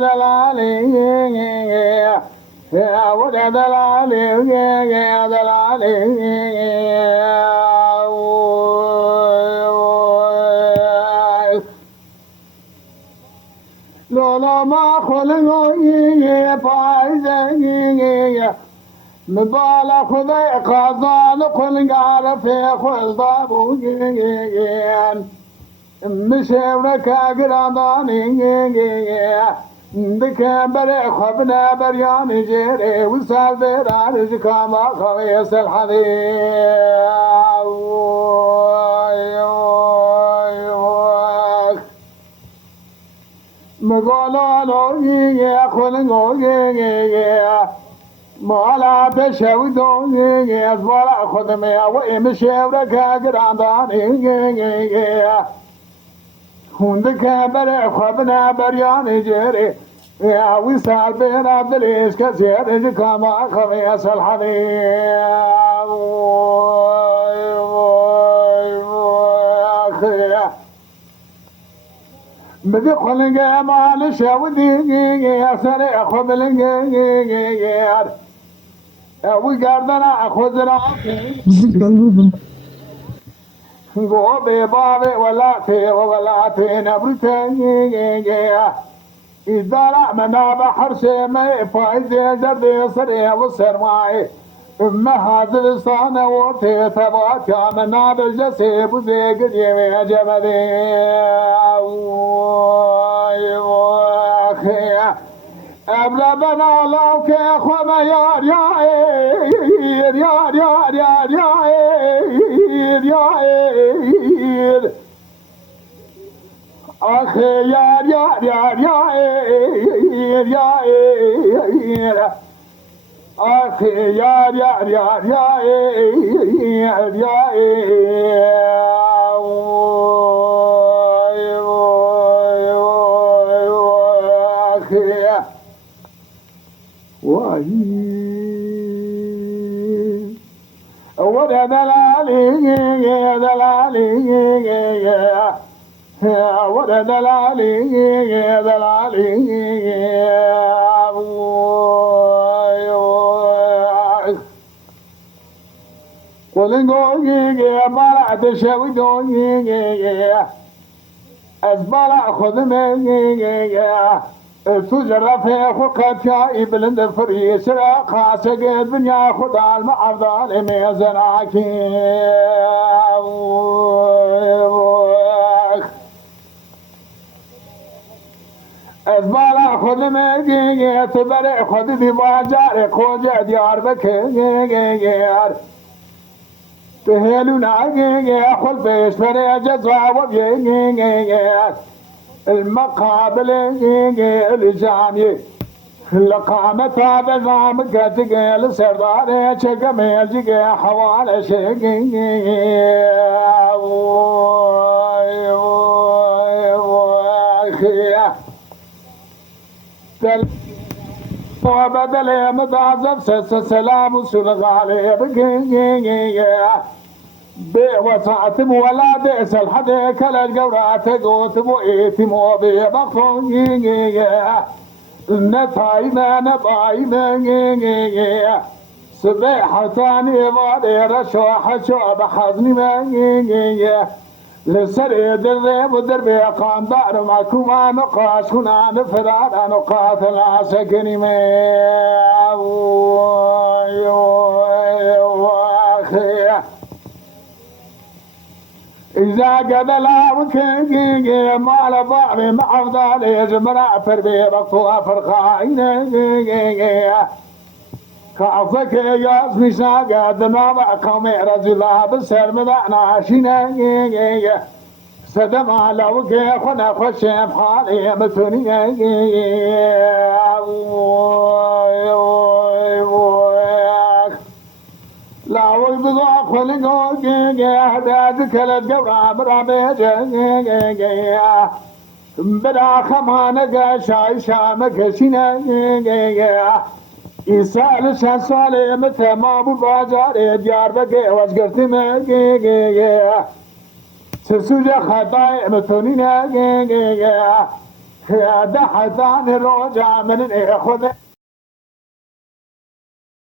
دلالي يا ود دلالي يا دلالي لولا ما خلقي فايزي مبالا خذي قضان كل قال في خلطابوين مشورك قرضاني بكبر خبنا بريان جيري وسال بيران جكاما خويس الحديث مقولوا يا خلقوا مالا بشودوني أزبارا خدمي وإمشيورك قرانضاني هندك بري خبنا برياني جيري يا وصال بين عبداليش كثير جكاما خميس الحديث بدي خلقي مال شودي يا سري خبلقي وقردنا خذنا قوبي بابي ولا تي نبرتي إذا رأمنا بحر سيمي فايزي زردي سري وسرماي ما هذا الصانة وتي ثبات كامنا بالجسيب وزيق جيمي جمدي أبلبنا لو كي خما يار يار يار يار يار يار يار أخي يار يار يار يار يار أخي يار يار يار يار يار ولا دلالي يا دلالي ولا دلالي يا دلالي قولي بارع تشوي أزبارع خدمي تجرى في خلقك يا بلند فريس خاصة الدنيا خدا المعفضال ميزناك أزبالا خد ميجي تبرع خد دي باجار خوجة ديار بكير تهلو ناجي خل بيش فريا جزا وبيجي المقابل الجامي لقامة هذا نام كتقل سردار شقمي جقي حوالي شقي وبدل متعزف سلام سنغالي بقي بوسعتم ولا بئس الحد كلا الجورات قوت بوئتم وبيبقوني نتاينا نباينا سبيحة ثاني مالي رشوح شوب حزني ماني لسريد الريب ودربي قام دار معكما نقاش كنا نفراد نقاتل عسكني إذا قد لا وكيكي مال بعضي مع أفضالي جمرع فربي بقطوها فرقاين كعفك يا اسمي ساقا دماغ قومي رجلا بسر مدعنا عشينا سدم على وكي خنا خشي بحالي مثني لا ويبضع خلقوكي أحداد كلت قبرا برابيجي بدا خمانك شاي شامك شنا إيسال شاسالي متى ما بباجار ديار بكي واشقرتي مكي سسوجة خطاي متونينا ده حزان رجع من خذ